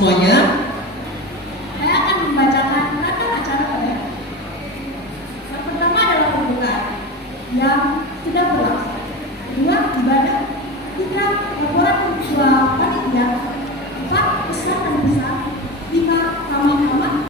semuanya. Saya akan membacakan tata acara pada hari. Yang pertama adalah pembukaan yang sudah berlangsung. Kedua, ibadah. Tiga, laporan ketua panitia. Empat, pesan dan pesan. Lima, taman-taman.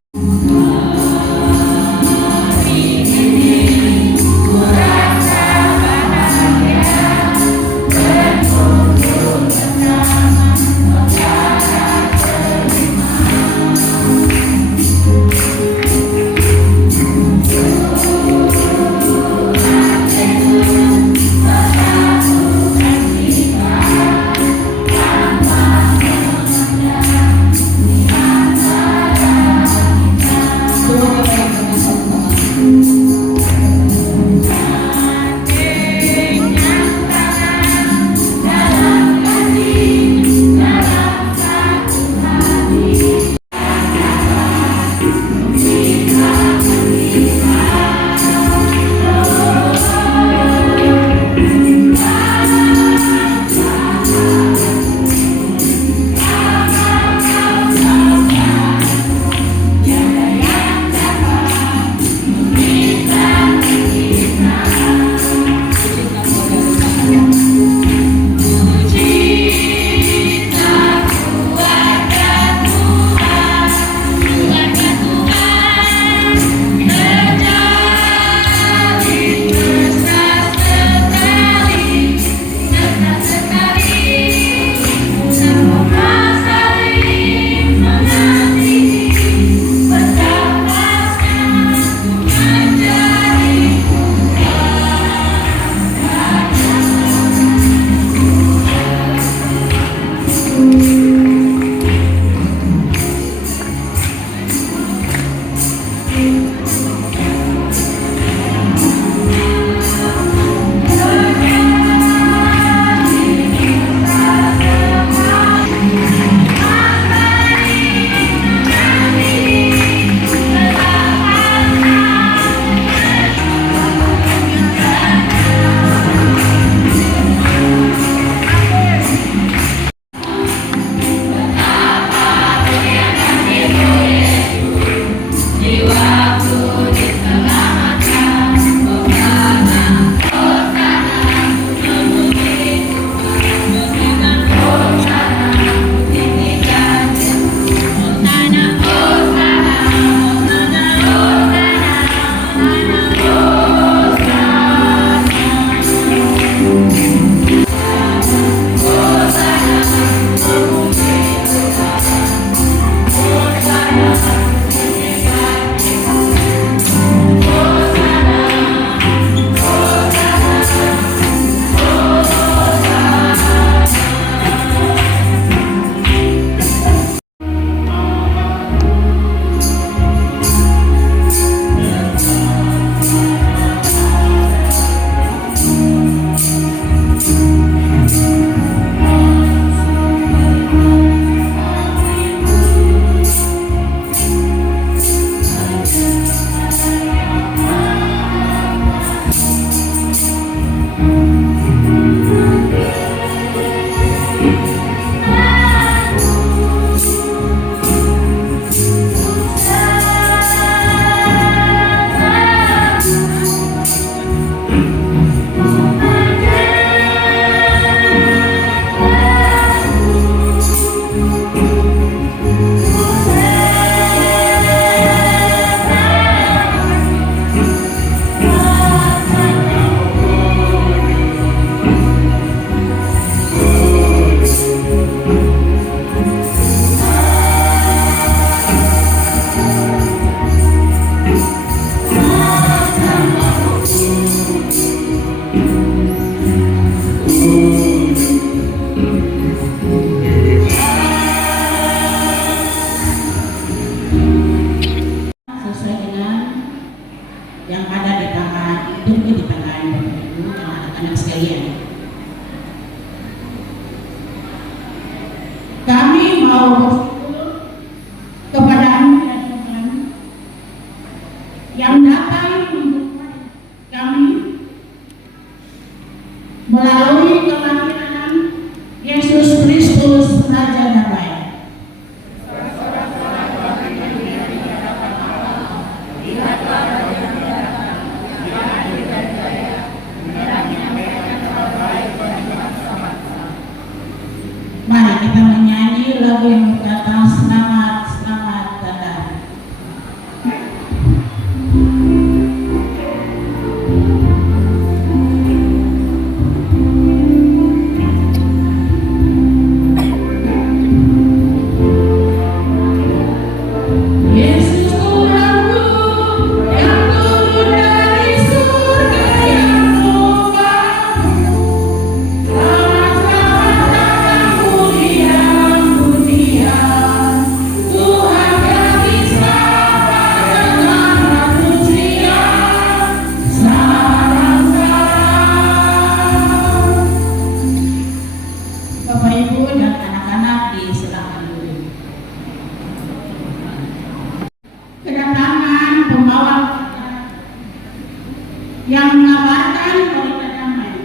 mengabarkan berita damai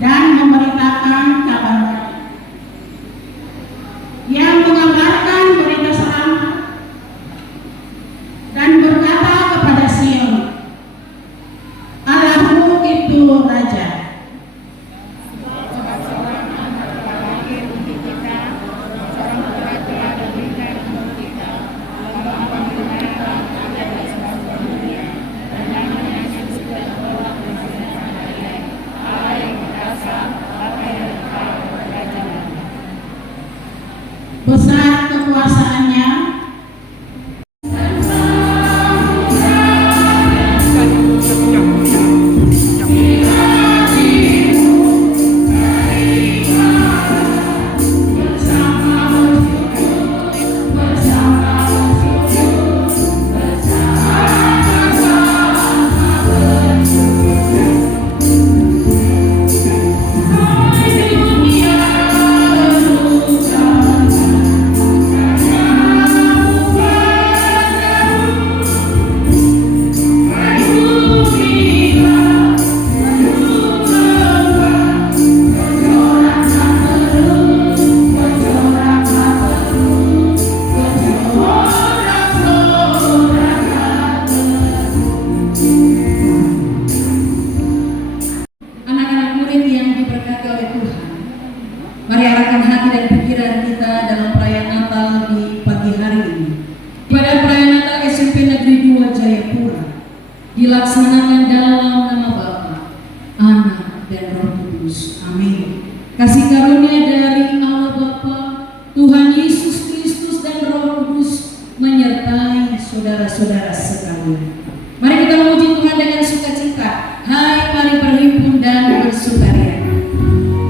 dan memberitakan kabar baik, yang mengabarkan berita selamat dan berkata kepada Sion, Allahmu itu Raja. Besar kekuasaannya, anak-anak murid yang diberkati oleh Tuhan. Mari arahkan hati dan pikiran kita dalam perayaan Natal di pagi hari ini. Pada perayaan Natal SMP Negeri 2 Jayapura dilaksanakan dalam nama Bapa, Anak, dan Roh Kudus. Amin. Kasih karunia dari Allah Bapa, Tuhan Yesus Kristus dan Roh Kudus menyertai saudara-saudara sekalian. Mari kita memuji Tuhan dengan sukacita. Hai, mari berhimpun dan bersukaria. Hai, mari berhimpun dan bersukaria.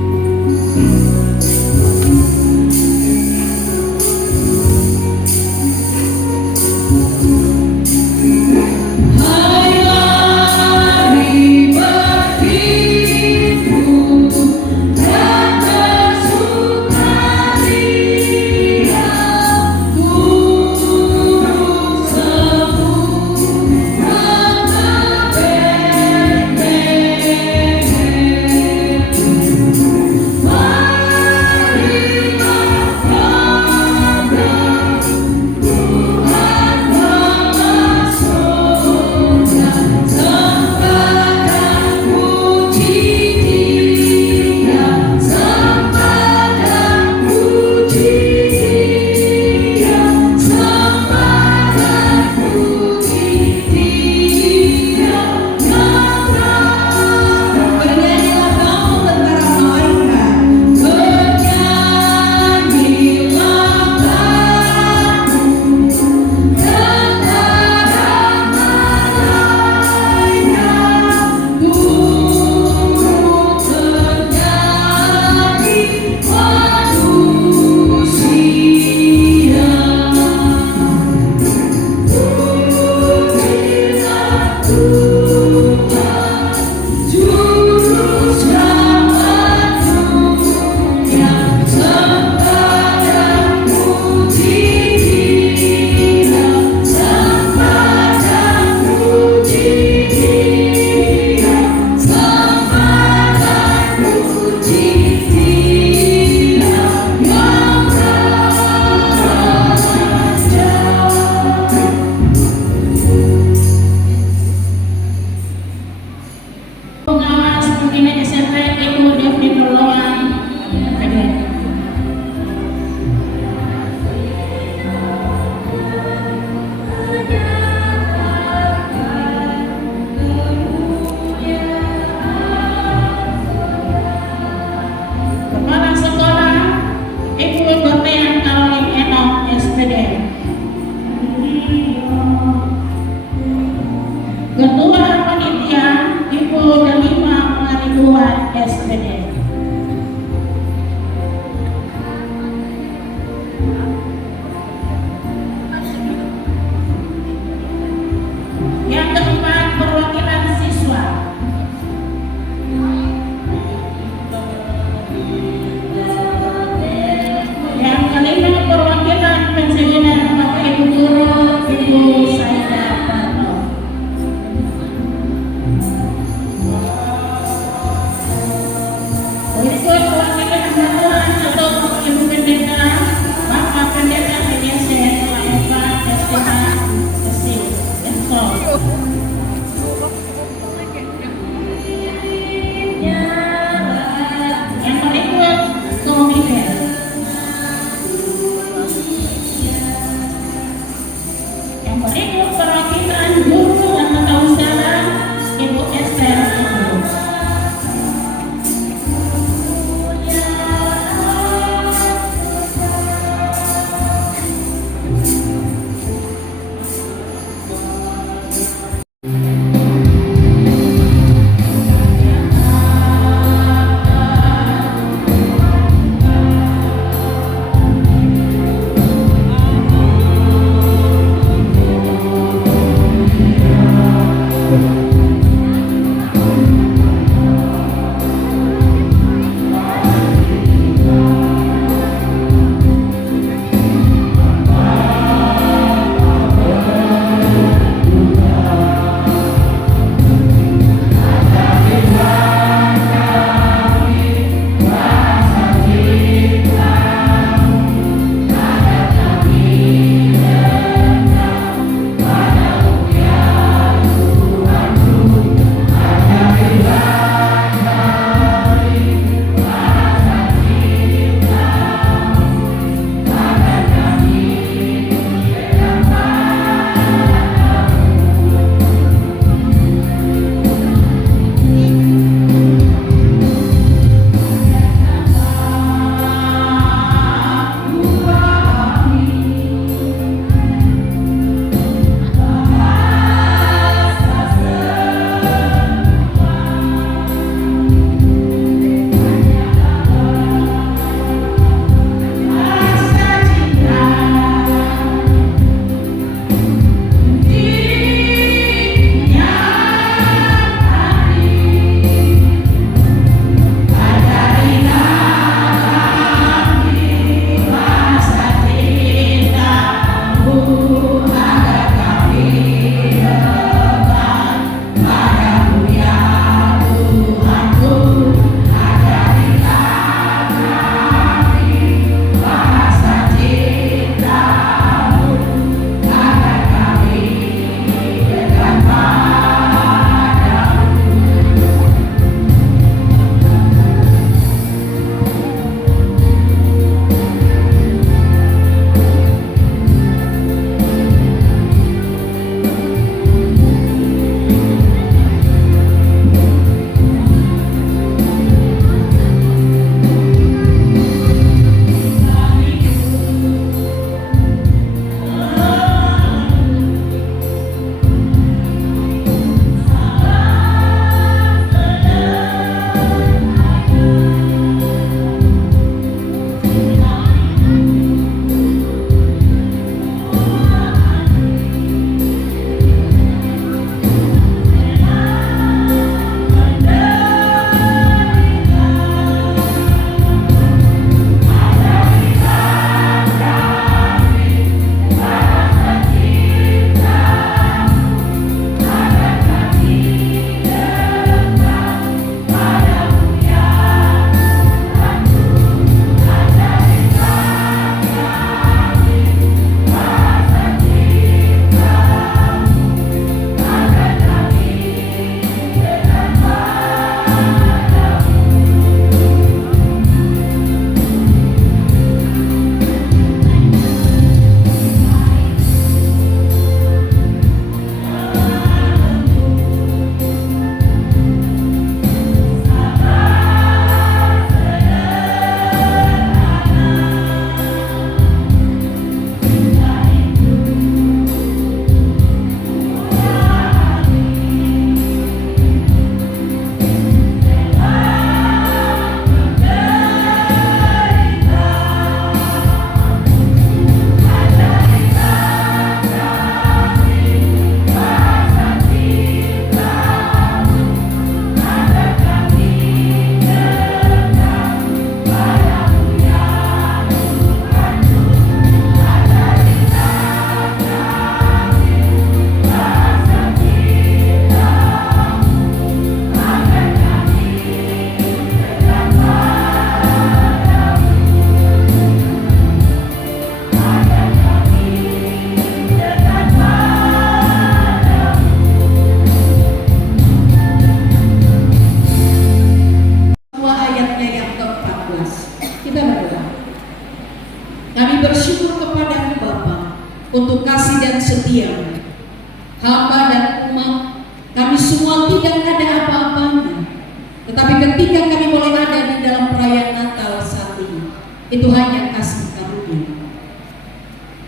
Tetapi ketika kami boleh ada di dalam perayaan Natal saat ini, itu hanya kasih karunia.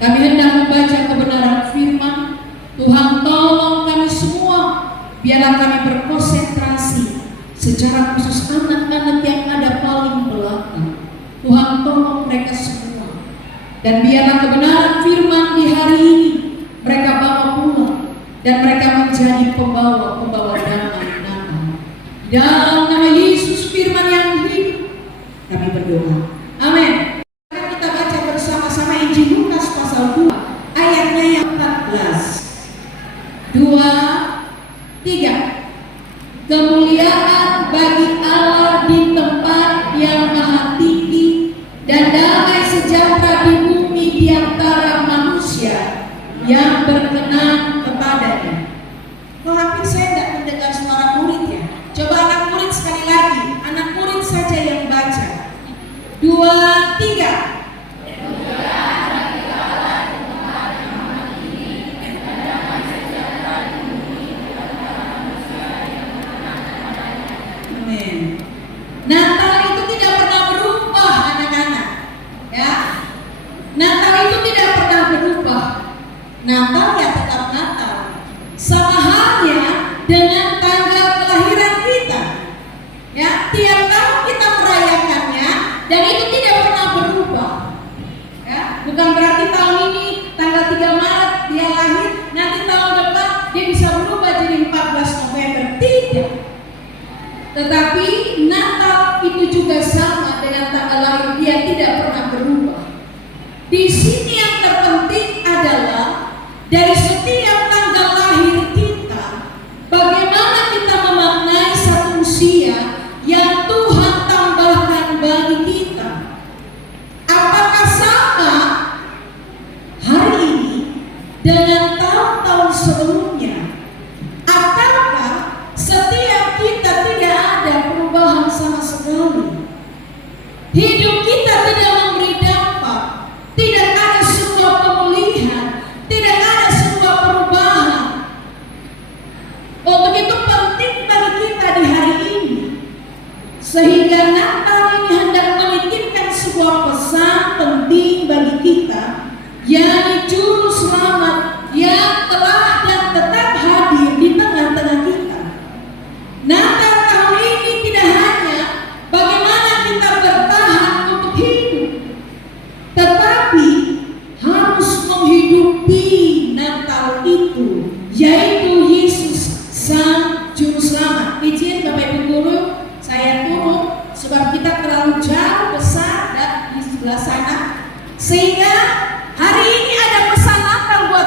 Kami hendak membaca kebenaran firman. Tuhan tolong kami semua, biarlah kami berkonsentrasi, secara khusus anak-anak yang ada paling belakang. Tuhan tolong mereka semua, dan biarlah kebenaran firman di hari ini mereka bawa pulang, dan mereka menjadi pembawa damai Natal. Dalam nama Yesus firman yang hidup, kami berdoa. Amin. Kita baca bersama-sama Injil Lukas pasal 2 ayatnya yang 14. 2, 3. Kemuliaan bagi Allah di tempat yang maha tinggi, dan damai sejahtera di bumi di antara manusia yang berkenan kepadanya. Kok hampir saya tidak mendengar suara murid ya? Coba anak murid sekali lagi, anak murid saja yang baca. 2, 3. Natal itu tidak pernah berubah, anak-anak. Ya, Natal itu tidak pernah berubah. Natal ya tetap Natal. Sama halnya dengan tanggal kelahiran kita. Ya, tiap tahun kita merayakannya dan itu tidak pernah berubah. Ya, bukan berarti tahun ini tanggal 3 Maret dia lahir, nanti tahun depan dia bisa berubah jadi 14 November. Tidak. Tetapi Natal itu juga sama dengan tanggal lahir, dia tidak pernah berubah. Di sini yang terpenting adalah dari setiap tanggal lahir kita, bagaimana kita memaknai satu usia yang Tuhan tambahkan bagi kita. Apakah sama hari ini dengan tahun-tahun sebelumnya? Ataukah setiap kita tidak ada perubahan sama sekali? Hidup kita tidak memberi dampak, tidak ada sebuah pemulihan, tidak ada sebuah perubahan. Untuk itu penting bagi kita di hari ini, sehingga Natal ini hendak menitipkan sebuah pesan penting bagi kita, yakni Juru Selamat yang telah dan tetap hadir di tengah-tengah kita. Natal tahun ini tidak hanya bagaimana kita bertahan untuk hidup, tetapi harus menghidupi Natal itu, yaitu Yesus Sang Juru Selamat. Izin Bapak Ibu Guru, saya turun sebab kita terlalu jauh besar dan di sebelah sana, sehingga hari ini ada pesan Natal buat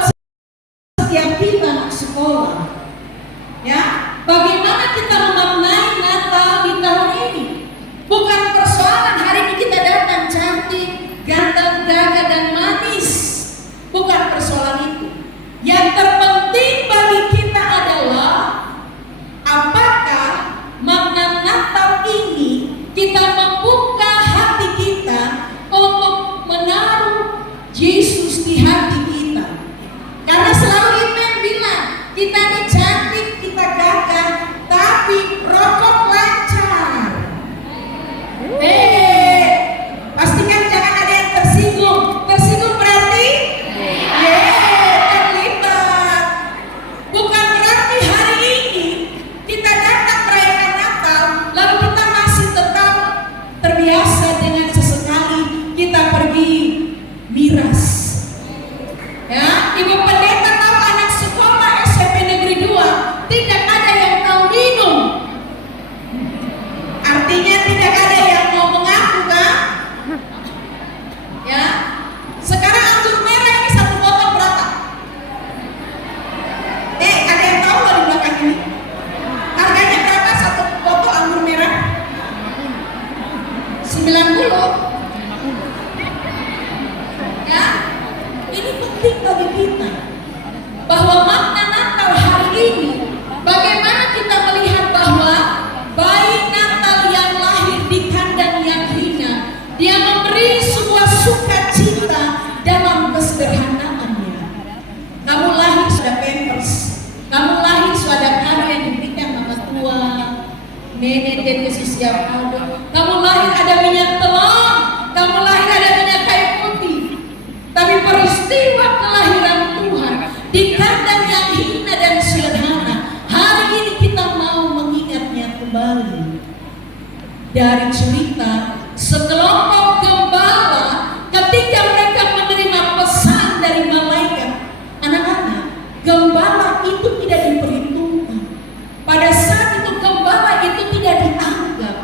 setiap kita sekolah. Ya, bagaimana kita memaknai Natal di tahun ini? Bukan persoalan hari ini kita datang cantik, ganteng, gagah dan manis. Bukan persoalan itu. Yang terpenting bagi kita adalah apakah makna Natal ini kita membuka hati kita untuk menaruh Yesus di hati kita. Karena selalu Iman bilang, kita ini cantik, kita gagah, tapi rokok lancar. Pastikan jangan ada yang tersinggung. Tersinggung berarti terlibat. Bukan berarti hari ini kita datang merayakan Natal lalu kita masih tetap terbiasa dengan sesekali kita pergi miras. Ya, Ibu Pendeta tahu anak sekolah SMP Negeri 2 tidak ada yang tahu minum. Artinya tidak ada yang mau mengaku kan? Ya, sekarang anggur merah ini satu botol berapa? Ada yang tahu nggak di belakang ini? Harganya berapa satu botol anggur merah? 90. Ya, ini penting bagi kita bahwa makna Natal hari ini, bagaimana kita melihat bahwa bayi Natal yang lahir di kandang yang hina, dia memberi sebuah sukacita dalam kesederhanaannya. Kamu lahir sudah pampers, kamu lahir sudah ada kado yang diberikan mama tua, nenek dan siap ada. Kamu lahir ada minyak telon, kamu lahir ada minyak kayu putih. Tapi peristiwa kelahiran Tuhan di kandang yang hina dan sederhana, hari ini kita mau mengingatnya kembali. Dari cerita sekelompok gembala ketika mereka menerima pesan dari malaikat, anak-anak, gembala itu tidak diperhitungkan. Pada saat itu gembala itu tidak dianggap.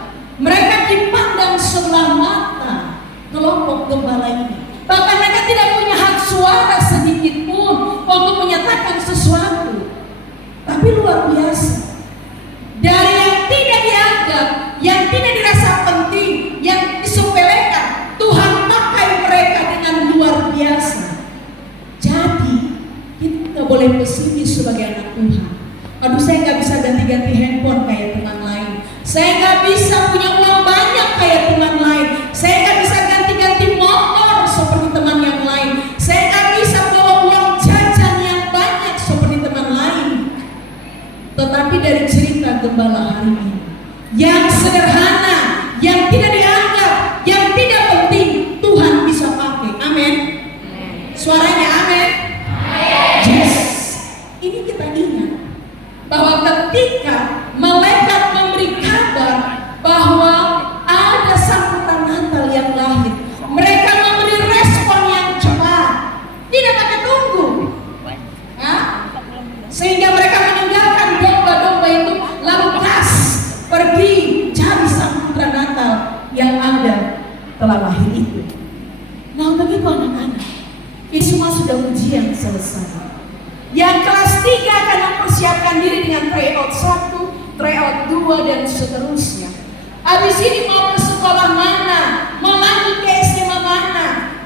Mereka dipandang sebelah mata kelompok gembala ini. Bahkan mereka tidak punya hak suara sedikit pun untuk menyatakan sesuatu. Tapi luar biasa, dari yang tidak dianggap, yang tidak dirasa penting, yang disepelekan, Tuhan pakai mereka dengan luar biasa. Jadi kita nggak boleh pesimis sebagai anak Tuhan. Aduh, saya nggak bisa ganti-ganti handphone kayak teman lain. Saya nggak bisa punya uang banyak kayak teman lain. Saya nggak bisa ganti-ganti motor seperti teman yang lain. Saya nggak bisa bawa uang jajan yang banyak seperti teman lain. Tetapi dari cerita gembala hari ini, yang sederhana, yang tidak dianggap, yang tidak penting, Tuhan bisa pakai. Amin. Suaranya amin. Yes. Ini kita ingat bahwa ketika malaikat memberi kabar bahwa ada sambutan Natal yang lahir, mereka memberi respon yang cepat, tidak pakai tunggu. Sehingga mereka meninggalkan domba-domba itu lalu tas pergi cari sambutan Natal yang ada telah lahir itu. Nah, begitu anak-anak, ini semua sudah ujian selesai. Yang kelas 3 akan mempersiapkan diri dengan tryout 1, tryout 2 dan seterusnya. Habis ini mau ke sekolah mana, mau lanjut ke SMA mana,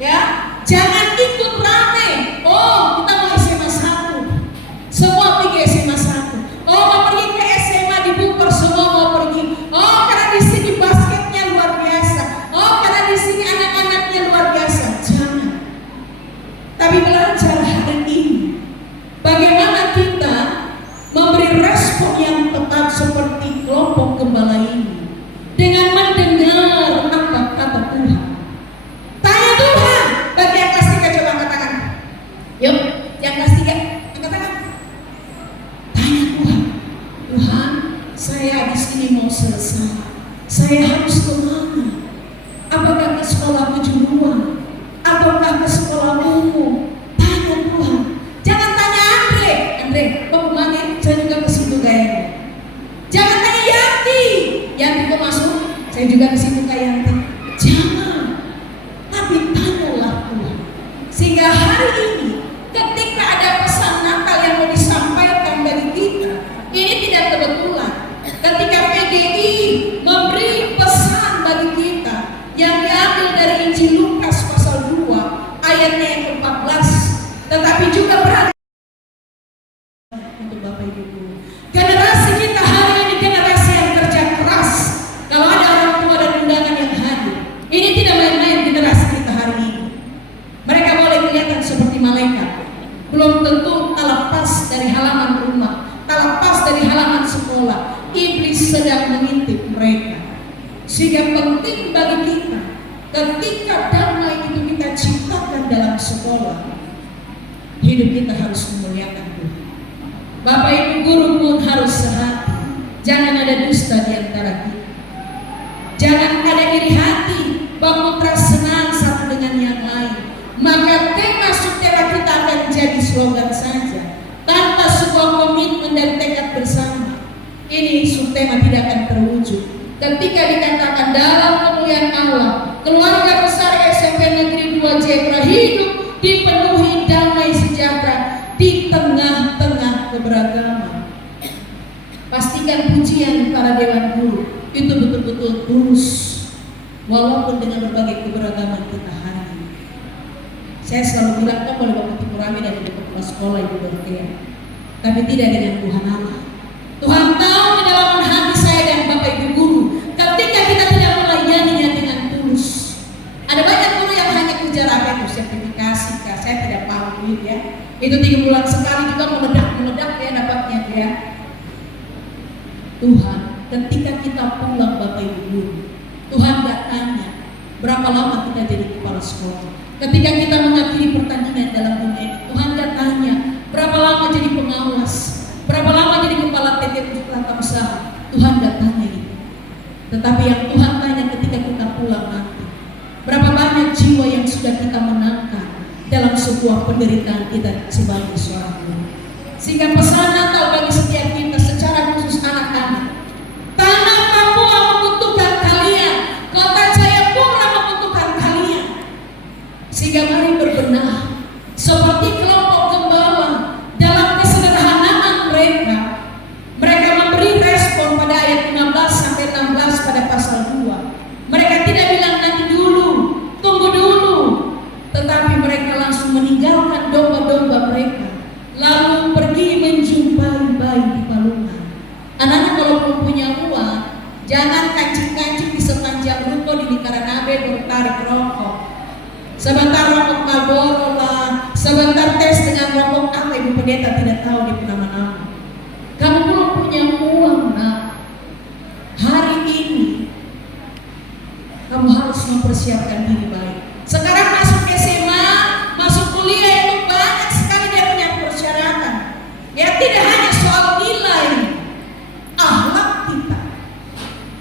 ya? Jangan ikut rame. Oh, kita mau SMA 1, semua pergi SMA 1. Oh, mau pergi ke SMA di Bukor, semua mau pergi. Oh, karena di sini basketnya luar biasa. Oh, karena di sini anak-anaknya luar biasa. Jangan. Tapi belajar hari ini bagaimana kita memberi respon yang tepat seperti kelompok gembala ini dengan mendengar apa kata Tuhan. Tanya Tuhan. Bagi yang kelas 3 coba angkat tangan. Yuk, yang kelas 3 angkat tangan. Tanya Tuhan. Tuhan, saya di sini mau selesai. Saya harus kemana? Apakah ke sekolah kejuruan? Ataukah ke sekolah umum? Tanya Tuhan. Jangan tanya Andre, mau kemana? Saya juga ke situ kayaknya. Jangan tanya Yanti kok masuk? Saya juga ke situ kayak Yanti. Jangan. Tapi tanyalah Tuhan. Sehingga hari ini ketika ada pesan Natal yang mau disampaikan bagi kita, ini tidak kebetulan. Ketika PGI memberi pesan bagi kita yang diambil dari Injil Lukas pasal 2 ayatnya yang ke-14, tetapi juga berarti untuk Bapak Ibu guru. Generasi kita hari ini generasi yang kerja keras. Kalau ada orang tua dan undangan yang hadir, ini tidak main-main generasi kita hari ini. Mereka boleh kelihatan seperti malaikat, belum tentu tak lepas dari halaman rumah, tak lepas dari halaman sekolah. Iblis sedang mengintip mereka. Sehingga penting bagi kita ketika damai itu kita ciptakan dalam sekolah, hidup kita harus memuliakan Tuhan. Bapak Ibu guru pun harus sehati. Jangan ada dusta di antara kita. Jangan ada iri hati, bamutra senang satu dengan yang lain. Maka tema Sutera kita akan jadi slogan saja, tanpa sebuah komitmen dan tekad bersama. Ini Sutera tidak akan terwujud. Ketika dikatakan dalam kemuliaan Allah, keluarga besar SMP Negeri 2 Jepra hidup dipenuhi damai sejahtera di tengah-tengah keberagaman. Pastikan pujian para dewan guru itu betul-betul tulus, walaupun dengan berbagai keberagaman kita hari ini. Saya selalu bilang, kok boleh bapak tipu rame dan di kepala sekolah ibu berkira, tapi tidak dengan Tuhan Allah. Tuhan tahu kedalaman hati saya dan bapak ibu guru ketika kita tidak melayaninya dengan tulus. Ada banyak guru yang hanya kejar apa itu sertifikasi, saya tidak paham itu ya. Itu 3 bulan sekali juga meledak ya dapatnya ya. Tuhan ketika kita pulang Bapak Ibu Guru, Tuhan gak tanya berapa lama kita jadi kepala sekolah. Ketika kita mengakhiri pertandingan dalam dunia ini, Tuhan gak tanya berapa lama jadi pengawas, berapa lama jadi kepala PT tata usaha. Tuhan gak tanya itu. Tetapi yang Tuhan tanya ketika kita pulang nanti, berapa banyak jiwa yang sudah kita menangkan dalam sebuah penderitaan kita sebagai seorang guru. Sehingga pesan Natal bagi setiap kita secara khusus anak-anak, tanah Papua membutuhkan kalian, kota Jayapura membutuhkan kalian. Sehingga mari berbenah seperti kelompok gembala dalam kesederhanaan mereka. Mereka memberi respon pada ayat 15 sampai 16 pada pasal 2. Mereka tidak bilang nanti dulu, tunggu dulu, tetapi mereka langsung meninggalkan domba-domba mereka, lalu pergi menjumpai bayi di palungan. Anak-anak kalau belum punya uang, jangan kancing-kancing di sepanjang ruko di lingkaran AB bertarik rokok. Sebentar rokok Marlboro lah, sebentar tes dengan rokok apa Ibu Pendeta tidak tahu di nama-nama. Kamu belum punya uang, nak. Hari ini kamu harus mempersiapkan diri baik. Sekarang masuk SMA, masuk kuliah itu banyak sekali dia punya persyaratan. Ya tidak hanya soal nilai, akhlak kita.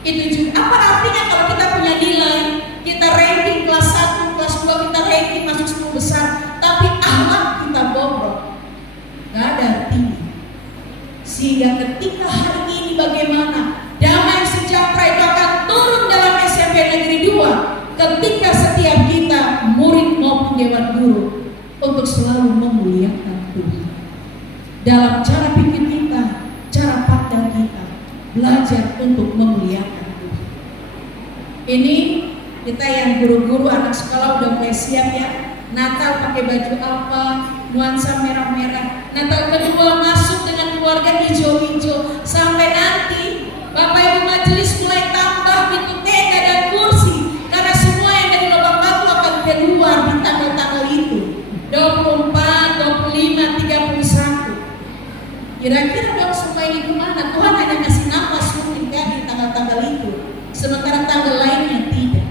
Itu juga apa artinya kalau kita punya nilai, kita ranking kelas 1, kelas 2 kita ranking masuk 10 besar, tapi akhlak kita bobrok, gak ada artinya. Sehingga ketika hari ini bagaimana damai sejahtera itu akan turun dalam SMP Negeri 2 ketika setiap kita murid maupun dewan guru untuk selalu memuliakan Tuhan. Dalam cara pikir kita, cara pandang kita, belajar untuk memuliakan Tuhan. Ini kita yang guru-guru anak sekolah udah mulai siap ya. Natal pakai baju apa, nuansa merah-merah. Natal kedua masuk dengan keluarga hijau-hijau. Sampai nanti Bapak Ibu majelis mulai tambah pintu tenda dan kursi, karena semua yang dari lubang batu akan keluar di tanggal-tanggal itu. 24, 25, 31. Kira-kira dong semua ini kemana? Tuhan hanya kasih nama mungkin kan di tanggal-tanggal itu, sementara tanggal lainnya tidak.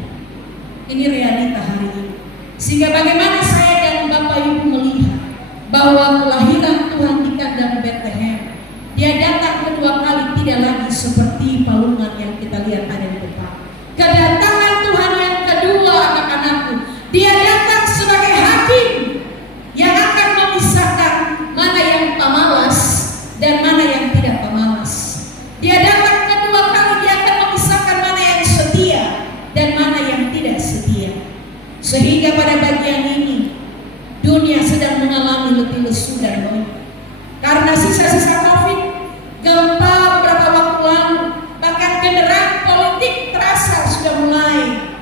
Ini realita hari ini. Sehingga bagaimana saya dan Bapak Ibu melihat bahwa kelahiran Tuhan di kandang Bethlehem, dia datang kedua kali tidak lagi seperti palungan yang kita lihat ada di depan. Kedatangan Tuhan yang kedua anak-anakku, dia datang sebagai hakim yang akan memisahkan mana yang pemalas dan mana yang tidak pemalas. Dia datang kedua kali, dia akan memisahkan mana yang setia dan mana yang tidak setia. Sehingga pada bagian ini dunia sedang mengalami letih lesu dan goyah karena sisa-sisa COVID, gempa beberapa waktu lalu, bahkan genderang politik terasa sudah mulai.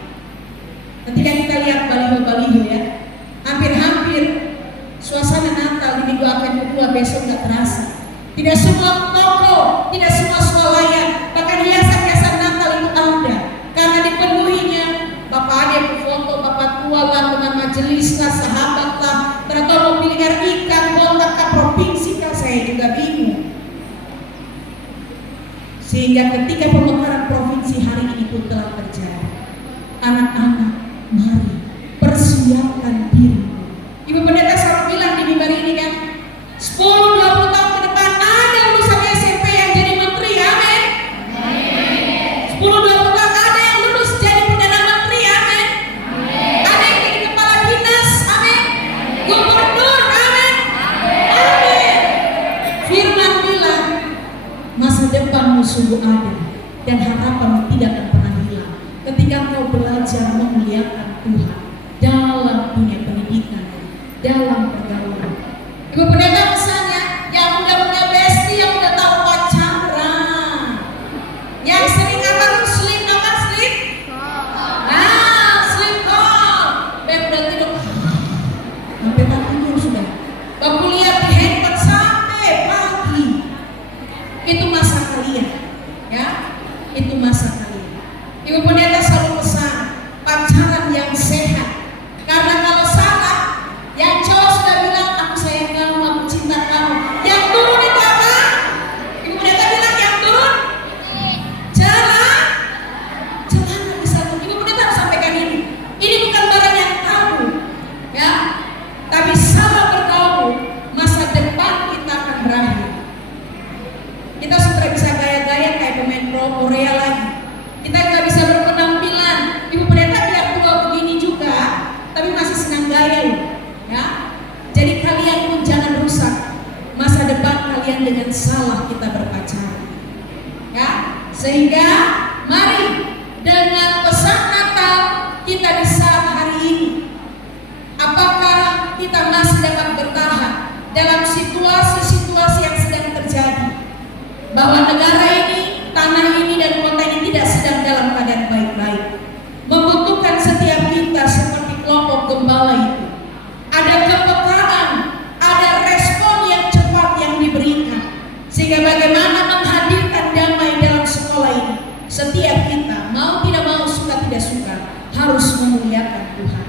Ketika kita lihat baliho-baliho ya, hampir-hampir suasana Natal di minggu akhir kedua besok nggak terasa. Tidak semua toko, tidak semua swalayan, bahkan hiasan-hiasan Natal itu ada karena dipenuhinya. Bapak ada yang foto, bapak tua lah, teman majelis lah, sahabat lah, ternyata mau pilih ikan, kontak ke provinsi kan, saya juga bingung. Sehingga ketika pemekaran provinsi hari ini pun telah terjadi. Anak-anak, mari persiapkan diri. Ibu Pendeta selalu bilang di mimbar ini kan, 10-20 tahun ke depan ada lulusan SMP yang jadi menteri, amin. 10-20 tahun ada yang lulus jadi Perdana Menteri, amin. Ada yang jadi kepala dinas, amin. Gubernur, amin. Amin. Firman bilang, masa depanmu sungguh ada dan harapanmu tidak akan pernah hilang ketika kau belajar memuliakan Tuhan dalam dunia pendidikan, dalam pergaulan. Ibu Pendeta pesannya, yang udah punya bestie, yang udah tahu pacaran, yang sering slip call, udah tidur sampai tak tidur sudah. Bapak lihat di handphone sampai pagi. Itu masa kalian, ya, itu masa kalian. Ibu Pendeta selalu pesan pacaran yang bioskop Korea lagi. Kita nggak bisa berpenampilan. Ibu pendeta biar tua begini juga, tapi masih senang gaya loh, ya. Jadi kalian pun jangan rusak masa depan kalian dengan salah kita berpacaran, ya. Sehingga mari dengan pesan Natal kita di saat hari ini, apakah kita masih dapat bertahan dalam situasi-situasi yang sedang terjadi, bahwa negara ini, tanah ini, dan kota ini tidak sedang dalam keadaan baik-baik, membutuhkan setiap kita seperti kelompok gembala itu. Ada kepekaan, ada respon yang cepat yang diberikan, sehingga bagaimana menghadirkan damai dalam sekolah ini. Setiap kita, mau tidak mau, suka tidak suka, harus memuliakan Tuhan.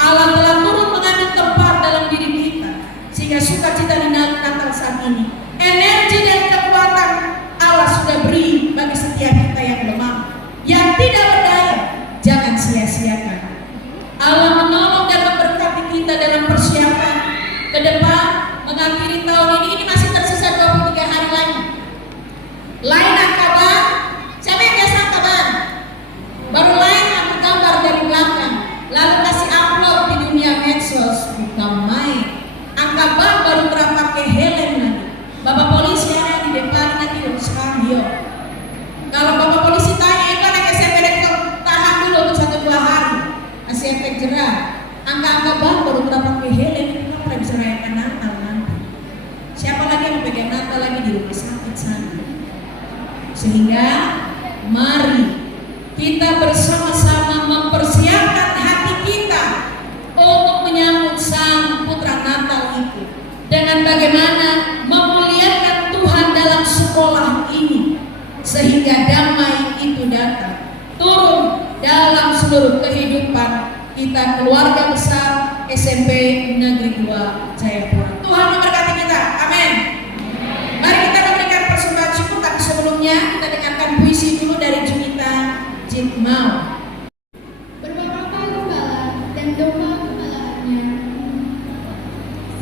Allah telah turun mengambil tempat dalam diri kita, sehingga sukacita di Natal saat ini, energi dan kekuatan Allah sudah beri bagi setiap kita yang lemah, yang tidak berdaya. Jangan sia-siakan. Allah menolong dan memberkati kita dalam persiapan ke depan mengakhiri tahun ini. Ini masih tersisa 23 hari lagi. Lain kabar, siapa yang biasa kabar? Baru lain ambil gambar dari belakang, lalu kasih upload di dunia medsos, bukan main. Angka bank baru pakai helm lagi. Bapak polisi ada di depan nanti sekarang dia. Kalau bapak polisi tanya itu anak SMP tahan dulu untuk 1-2 hari, kasih efek jerah. Angka bank baru pakai helm, itu kan bisa rayakan Natal nanti. Siapa lagi yang pegang Natal lagi di rumah sakit sana? Sehingga mari kita bersama-sama mempersiapkan hati kita untuk menyambut Sang Putra Natal itu, dengan bagaimana memuliakan Tuhan dalam sekolah ini, sehingga damai itu datang turun dalam seluruh kehidupan kita, keluarga besar SMP Negeri 2 Jayapura. Tuhan memberkati kita, amin. Mari kita memberikan persembahan syukur, tapi sebelumnya kita dengarkan puisi dulu dari Junita Jitmau. Berbagai gembala dan domba gembalaannya,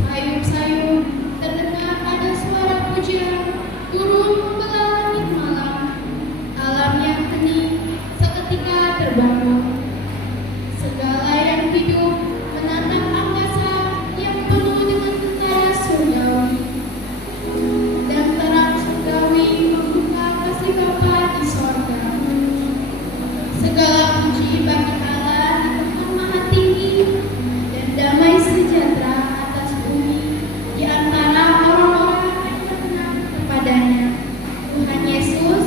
sayup-sayup terdengar ada suara pujian turun membelah langit malam. Alam yang hening seketika terbangun. Segala yang hidup menatap angkasa yang penuh dengan tentara surgawi, dan terang surgawi membuka kasih Bapa di sorga. Segala puji bagi Allah di tempat maha tinggi, dan damai sejahtera atas bumi di antara orang-orang yang berkenan kepadanya. Tuhan Yesus,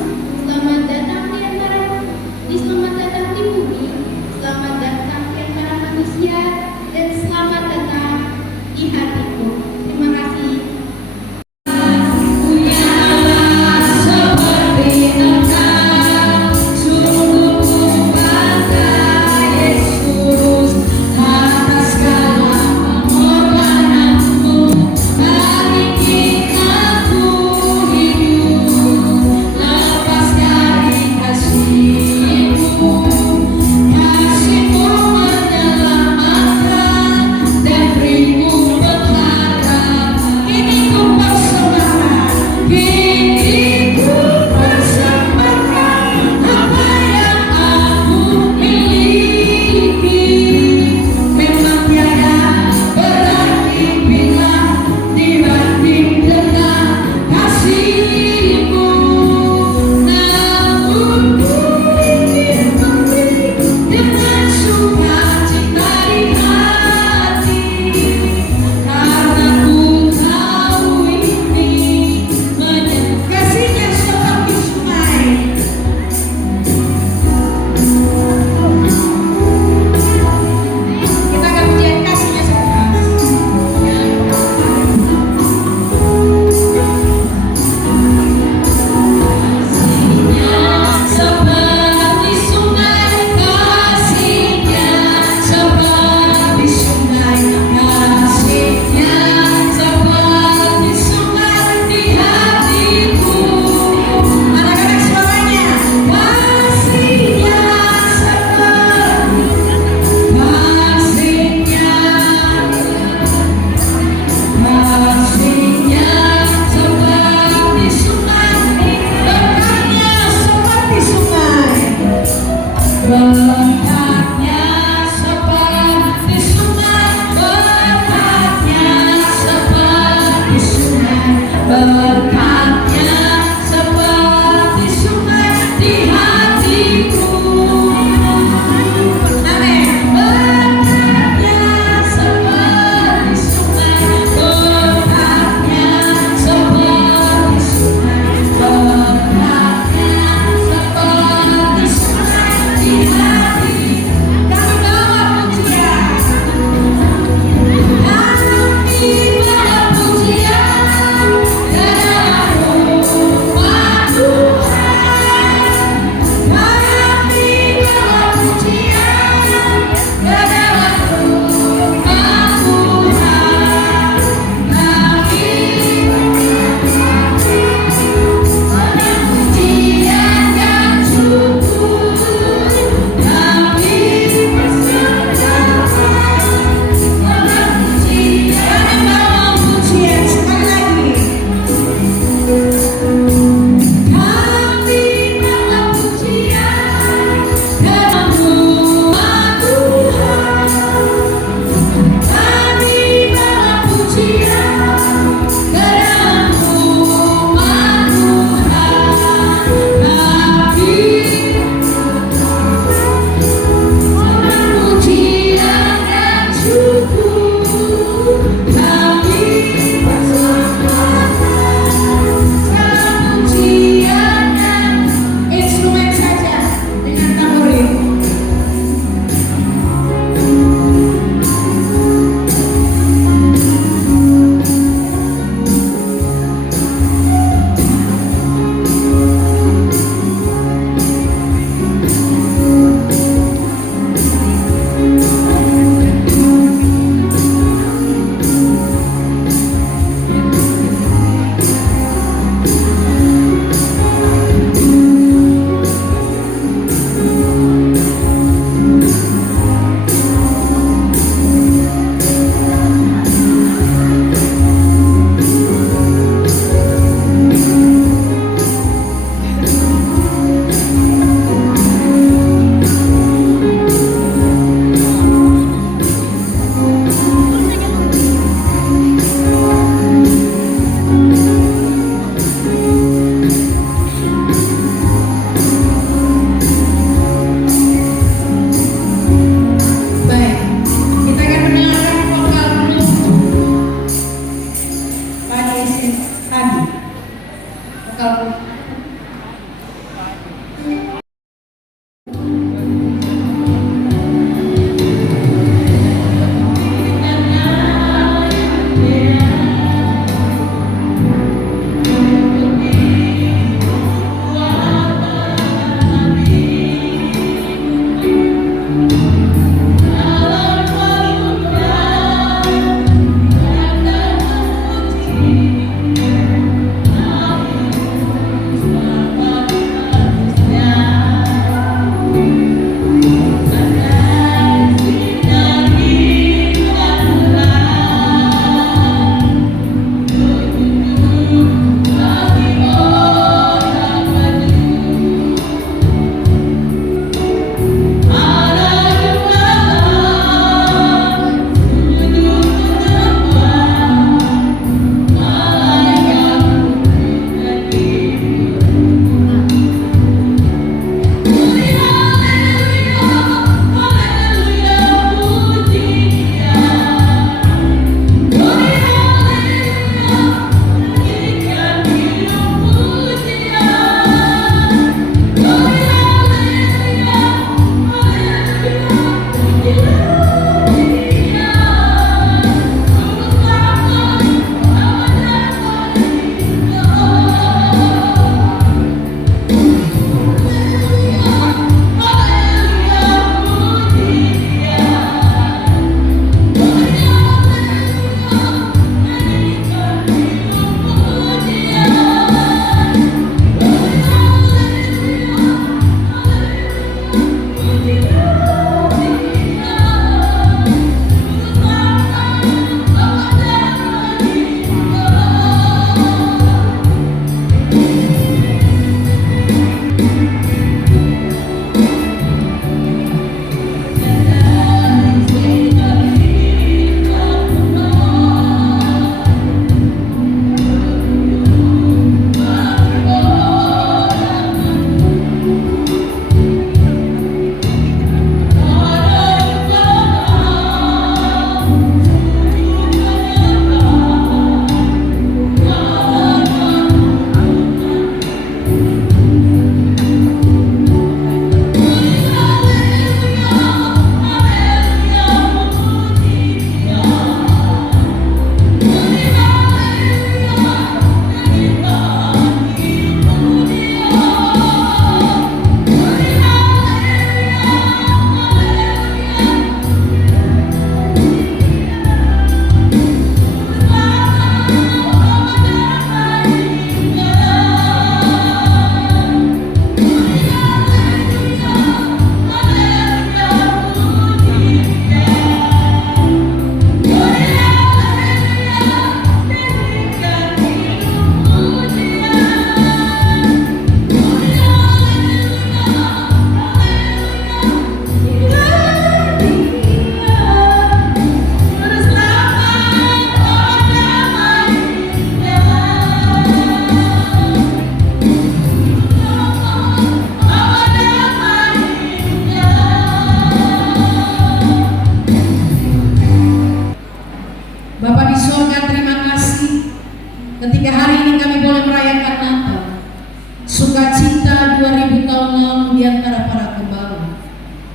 selamat datang di antara selamat datang di bumi, selamat datang di antara manusia, dan selamat datang di hatiku. Terima kasih. Seperti engkau, sungguh ku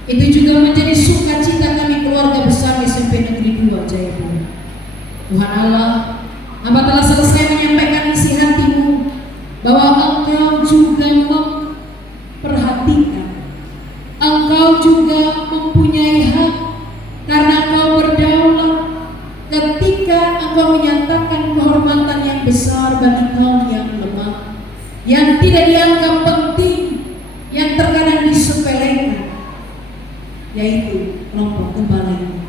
Itu juga menjadi sukacita kami keluarga besar SMP Negeri 2 Jayapura. Tuhan Allah, Hamba telah selesai menyampaikan isi hatimu bahwa Engkau juga memperhatikan, Engkau juga mempunyai hak karena Engkau berdaulat ketika Engkau menyatakan kehormatan yang besar bagi kaum yang lemah, yang tidak dianggap penting, yang terkadang disepelekan, yaitu kelompok gembala ini.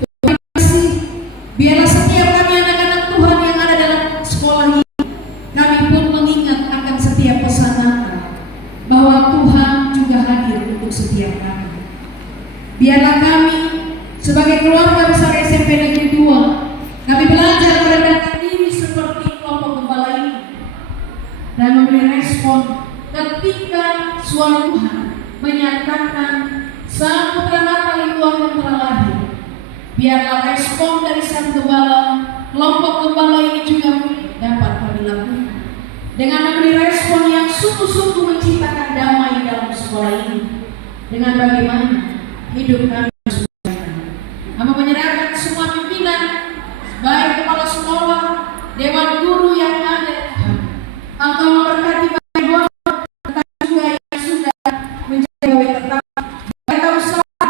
Terima kasih. Biarlah setiap kami anak-anak Tuhan yang ada dalam sekolah ini, kami pun mengingat akan setiap pesan Natal bahwa Tuhan juga hadir untuk setiap kami. Biarlah kami sebagai keluarga besar SMP Negeri 2, kami belajar merendahkan diri seperti kelompok gembala ini dan memberi respon ketika suara Tuhan menyatakan Sang Putra Natal itu akan telah lahir. Biarlah respon dari sang gembala, kelompok gembala ini juga dapat kami lakukan dengan memberi respon yang sungguh-sungguh menciptakan damai dalam sekolah ini. Dengan bagaimana hidup kami Hamba menyerahkan semua pimpinan, baik kepala sekolah, dewan guru yang ada, Tuhan. Engkau memberkati baik guru, tetapi juga yang sudah menjadi tetap, baik usaha,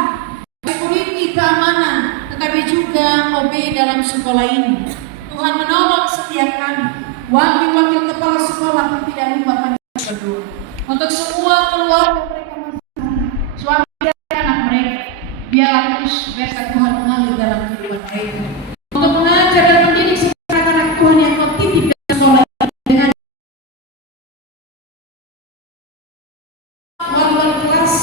security, keamanan, tetapi juga OB dalam sekolah ini. Tuhan menolong setiap kami. Wakil-wakil kepala sekolah pun tidak lupa kami berdoa untuk semua keluarga mereka masing-masing, suami dan anak mereka. Biarlah terus berkat Tuhan mengalir dalam kehidupan mereka untuk mengajar dan mendidik setiap anak Tuhan yang kau titip dalam sekolah dengan wali-wali kelas,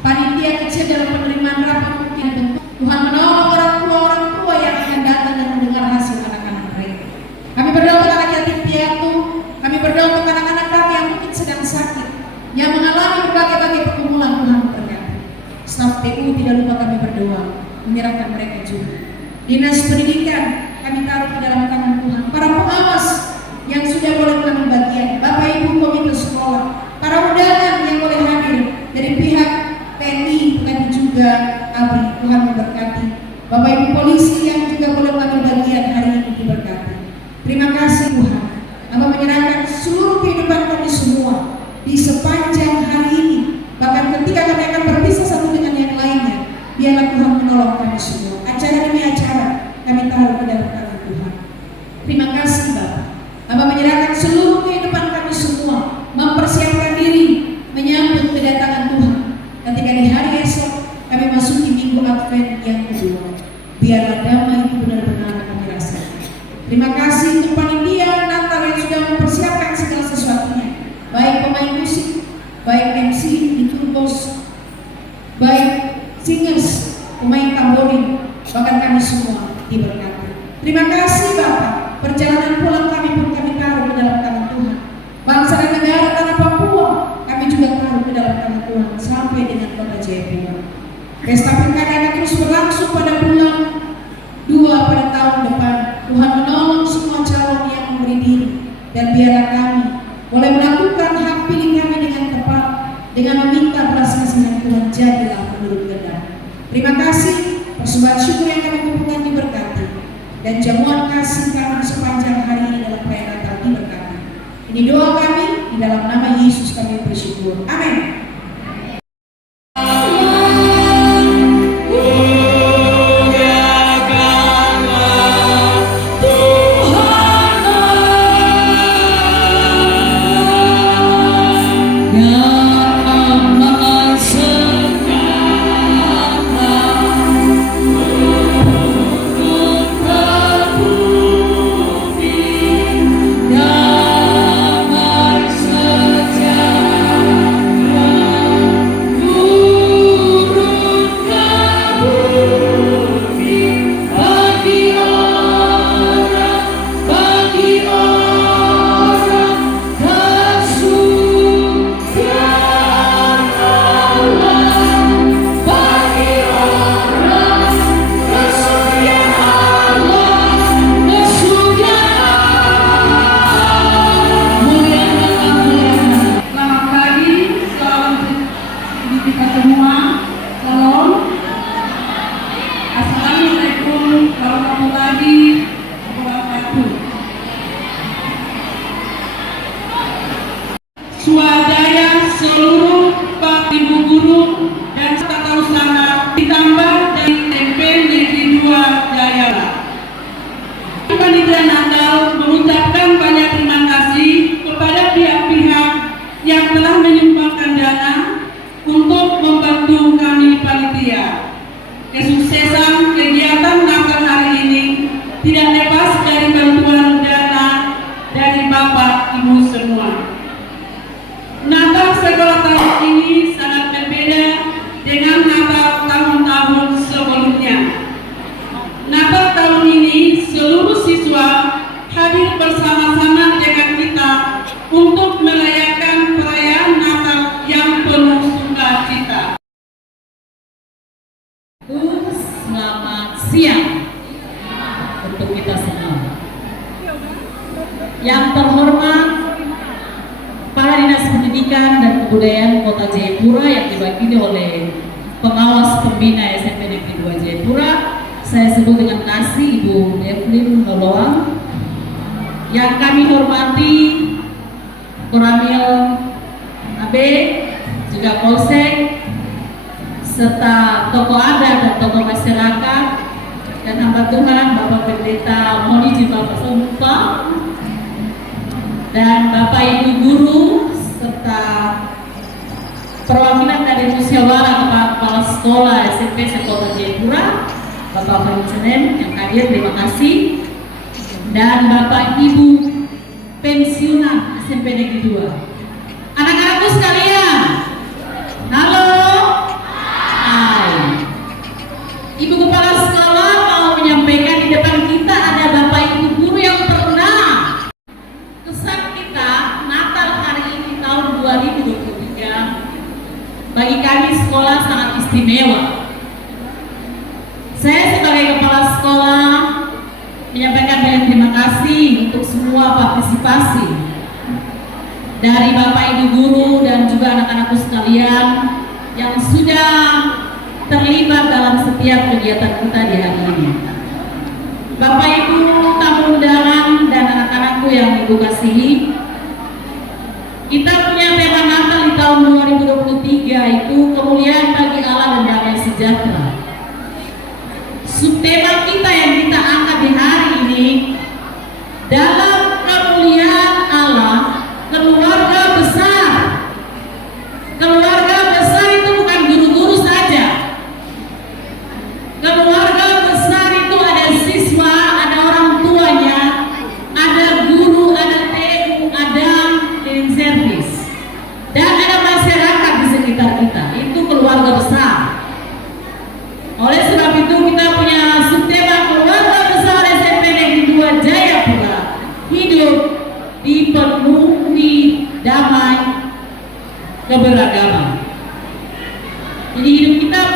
panitia kecil dalam penerimaan rapat mungkin bentuk. Tuhan menolong orang tua yang akan datang dan mendengar hasil anak-anak mereka. Kami berdoa untuk anak yatim piatu, kami berdoa untuk anak-anak kami yang mungkin sedang sakit, yang mengalami berbagai pergumulan. Tuhan berkati. Staf PU tidak lupa kami berdoa, menyerahkan mereka juga. Dinas pendidikan kami taruh di dalam tangan Tuhan. Para pengawas yang sudah boleh mengambil bagian, Bapak Ibu komite sekolah, para undangan yang boleh hadir dari pihak TNI, tetapi juga ABRI, Tuhan memberkati. Bapak Ibu polisi yang juga boleh mengambil bagian hari ini diberkati. Terima kasih Tuhan. Hamba menyerahkan seluruh kehidupan kami semua di sepanjang hari ini, bahkan ketika kami akan berpisah satu dengan yang lainnya. Biarlah Tuhan menolong kami semua. Acara demi acara kami taruh ke dalam tangan Tuhan. Terima kasih Bapak. Hamba menyerahkan seluruh kehidupan kami semua, mempersiapkan diri menyambut kedatangan Tuhan. Ketika di hari esok kami masuki minggu Advent yang kedua, biarlah damai itu benar-benar kami rasakan. Terima kasih untuk panitia Natal yang sudah mempersiapkan segala sesuatunya, baik pemain musik, baik MC di Turbos, baik singers, pemain tamborin, bahkan kami semua diberkati. Terima kasih Bapak. Perjalanan pulang kami pun kami taruh ke dalam tangan Tuhan. Bangsa dan negara tanah Papua kami juga taruh ke dalam tangan Tuhan sampai dengan kota Jayapura. Pesta pilkada akan terus berlangsung pada bulan 2 pada tahun depan. Tuhan menolong semua calon yang memberi diri, dan biarlah kami boleh melakukan hak pilih kami dengan tepat, dengan meminta belas kasihan Tuhan, jadilah menurut kehendak. Terima kasih. Persembahan syukur yang kami kumpulkan diberkati, dan jamuan kasih kami sepanjang hari ini dalam perayaan Natal diberkati. Ini doa kami di dalam nama Yesus kami bersyukur. Amin. Kebudayaan Kota Jayapura yang dibagi oleh pengawas pembina SMP Negeri 2 Jayapura. Saya sebut dengan kasih Ibu Evelyn Noloang. Yang kami hormati Koramil AB, juga Polsek, serta tokoh adat dan tokoh masyarakat, dan hamba Tuhan Bapak Pendeta Moni Jiwa Pasompa, dan Bapak Ibu Guru, serta perwakilan dari musyawarah kepala sekolah SMP Sekota Jayapura, Bapak Pensiunan yang hadir, terima kasih, dan Bapak Ibu pensiunan SMP Negeri 2. Anak-anakku sekalian, halo. Hai. Ibu Kepala Sekolah mau menyampaikan di depan kita ada Bapak Ibu Guru yang pernah kesan kita Natal hari ini tahun 2023 bagi kami sekolah sangat istimewa. Saya sebagai Kepala Sekolah menyampaikan banyak terima kasih untuk semua partisipasi dari Bapak Ibu Guru dan juga anak-anakku sekalian yang sudah terlibat dalam setiap kegiatan kita di hari ini. Bapak Ibu tamu undangan dan anak-anakku yang Ibu kasihi, kita punya tema Natal di tahun 2023 itu kemuliaan bagi Allah dan damai sejahtera. Subtema kita yang kita angkat di hari ini, dalam kemuliaan Allah, keluarga besar. Keluarga besar itu bukan guru-guru saja. Keluarga besar itu ada siswa, ada orang tuanya, ada guru, ada TU, ada cleaning service, dan ada masyarakat di sekitar kita. Itu keluarga besar. Oleh sebab itu kita punya subtema keluarga besar SMP Negeri 2 Jayapura, hidup dipenuhi damai keberagaman. Jadi hidup kita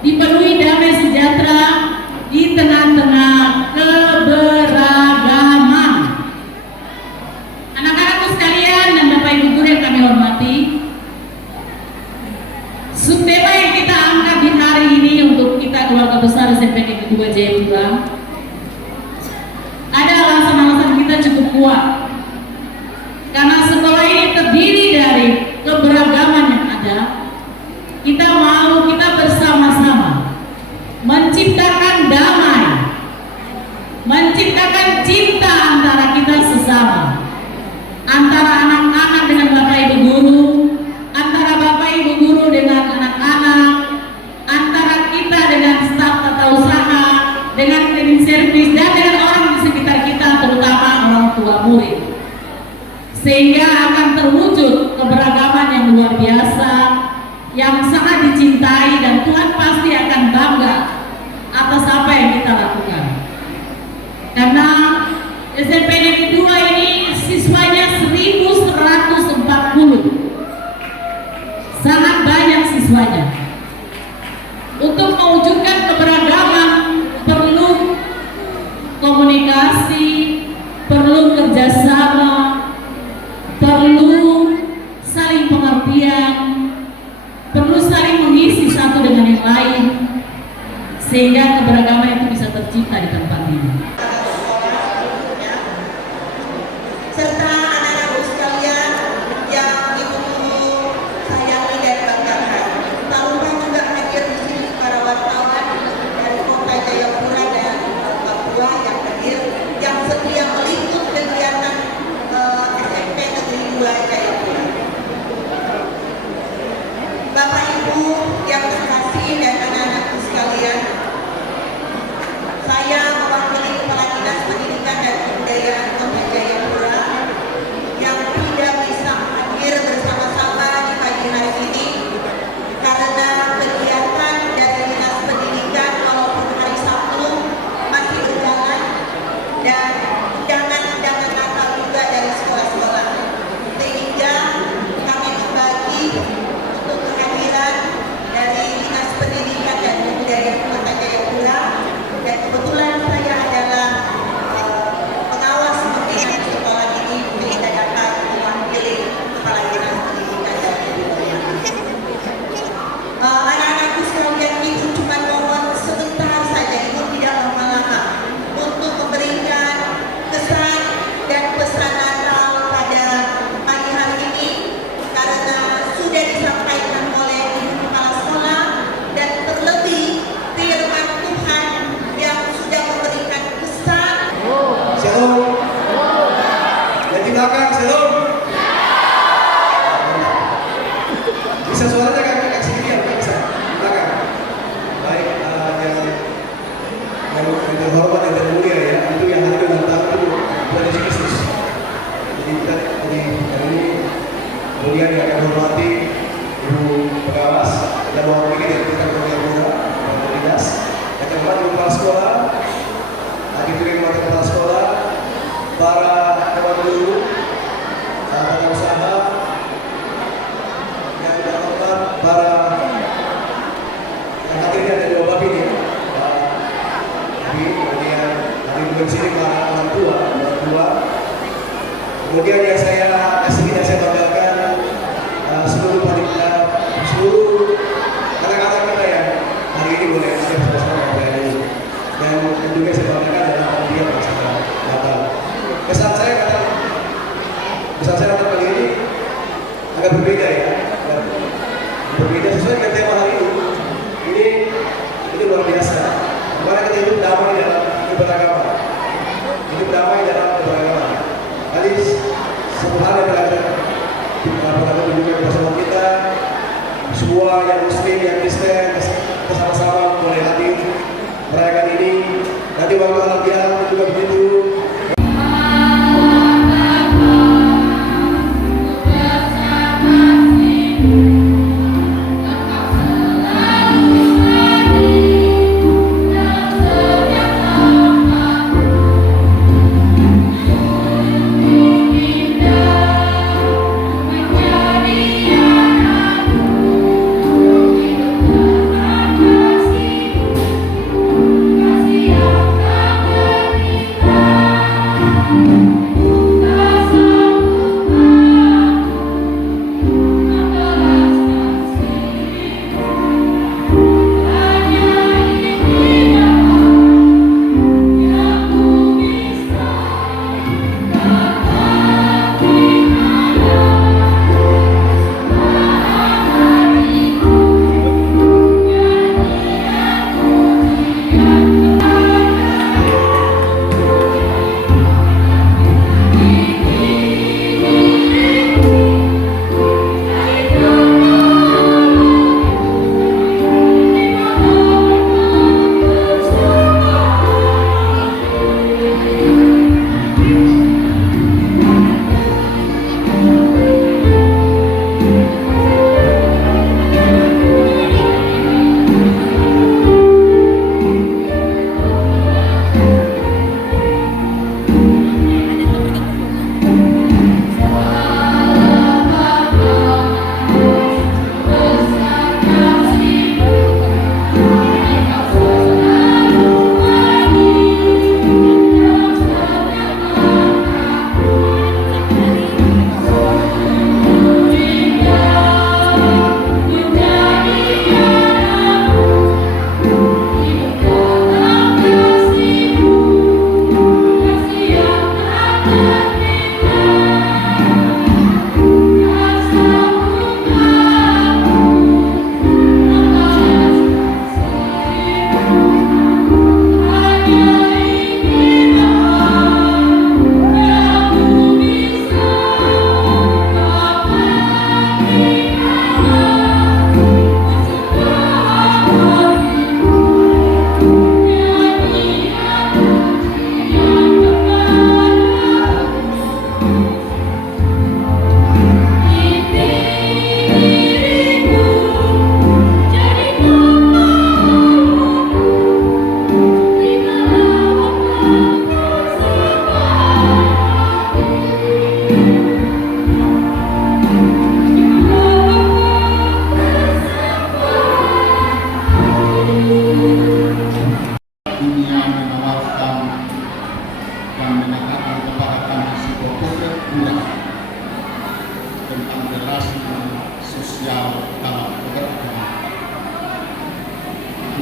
dipenuhi damai sejahtera di tengah-tengah keberagaman. Anak-anakku sekalian dan Bapak Ibu Guru yang kami hormati, subtema yang kita angkat di hari ini untuk kita keluarga besar SMP Negeri 2 Jayapura, ada alasan-alasan kita cukup kuat. Karena sekolah ini terdiri dari keberagaman yang ada, kita bersama-sama menciptakan damai, menciptakan cinta antara kita sesama, antara anak-anak dengan Bapak Ibu Guru, antara Bapak Ibu Guru dengan anak-anak, antara kita dengan staf tata usaha, dengan cleaning service, dan dengan orang di sekitar kita, terutama orang tua murid. Sehingga akan terwujud keberagaman yang luar biasa, yang sangat dicintai, dan Tuhan pasti akan bangga atas apa yang kita lakukan. Karena SMP Negeri 2 ini siswanya 1140, sangat banyak siswanya. Untuk mewujudkan keberagaman perlu komunikasi, perlu kerjasama, perlu saling pengertian, perlu saling mengisi satu dengan yang lain, sehingga keberagaman itu bisa tercipta di tempat ini. Serta anak-anakku sekalian yang Ibu sayangi dan banggakan. Tak lupa juga hadir di sini para wartawan dari Kota Jayapura dan Papua yang hadir, yang setia meliput kegiatan SMP Negeri 2 Jayapura. Bapak Ibu yang terkasih dan anak-anakku sekalian, saya Bisa suaranya agak sedikit ya, bisa. Silakan. Baik, yang terhormat dan termulia ya, itu yang hadir ulang tahun itu dari Yesus. Jadi kita hari ini kemudian yang akan hormati Ibu Pengawas dan mewakili dari kita Kementerian Muda dan Dinas. Yang keempat kepala sekolah, adik-adik kepala sekolah, para kepala guru, para usaha, yang terhormat para yang hadirnya ada dua babi ini, kemudian hadir di sini para orang tua. Kemudian yang saya banggakan seluruh panitia, seluruh anak-anak kita yang hari ini boleh hadir bersama saya ini. Dan juga saya banggakan adalah panitia bersama Natal. Kesan saya Natal kali ini agak berbeda ya. Berbeda sesuai dengan tema hari ini. Ini luar biasa. Kemarin kita hidup damai dalam beragama. Hidup damai dalam beragama. Tadi satu hal yang berada tunjukkan bersama kita. Semua yang Muslim, yang Kristen, bersama-sama boleh hadir merayakan ini. Nanti waktu halal bihalal juga begitu.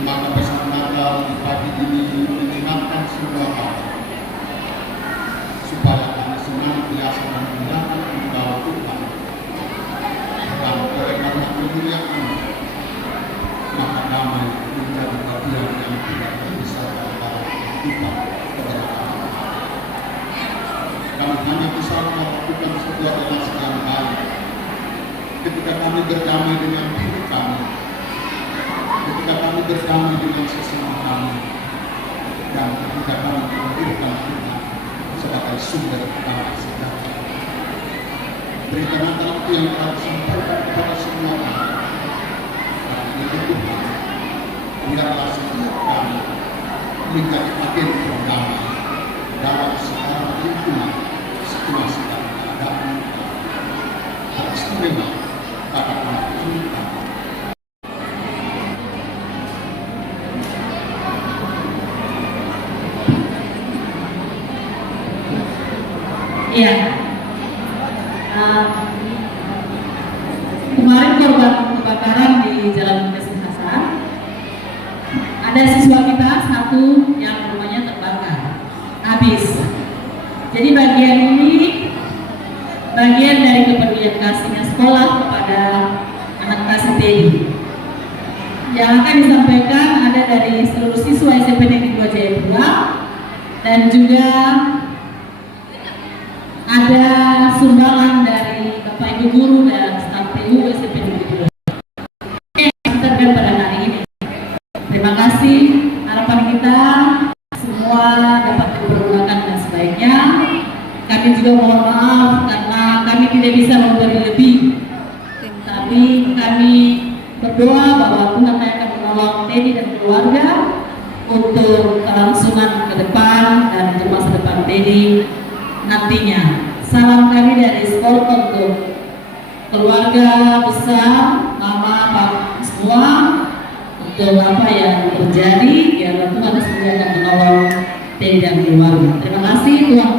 Maka pesan Natal pagi ini mengingatkan sebuah hal, supaya kami senantiasa memuliakan Engkau Tuhan. Dan oleh karena kemuliaan, maka damai menjadi bagian yang tidak terpisahkan antara kita kepada kami. Kami hanya bisa melakukan sebuah relasi yang baik ketika kami berdamai dengan berdamai dengan sesama kami, dan ketika kami menghadirkan Tuhan sebagai sumber damai sejahtera. Berikan antara itu yang telah disampaikan kepada semua kami. Tapi itu Tuhan, biarlah setiap kami menjadi agen perdamai dalam segala lingkungan, situasi dan keadaan. Teristimewa pada anak kita. Iya. Kemarin korban kebakaran di Jalan Mesin Hasan, ada siswa kita satu yang rumahnya terbakar, habis. Jadi bagian ini bagian dari kepedulian kasihnya sekolah kepada anak kasih Teddy. Yang akan disampaikan ada dari seluruh siswa SMP Negeri 2 Jayapura dan juga ada sumbangan dari Bapak Ibu Guru dan staf PU SMP Negeri 2. Kita pada hari ini. Terima kasih. Harapan kita semua dapat dipergunakan dengan sebaiknya. Kami juga mohon maaf karena kami tidak bisa memberi lebih. Tapi kami berdoa bahwa Tuhan akan menolong Teddy dan keluarga untuk kelangsungan ke depan dan untuk masa depan Teddy nantinya. Salam kami dari sekolah untuk keluarga besar, mama, papa semua, untuk apa yang terjadi, ya Tuhan semoga akan menolong Teddy dan keluarga. Terima kasih Tuhan.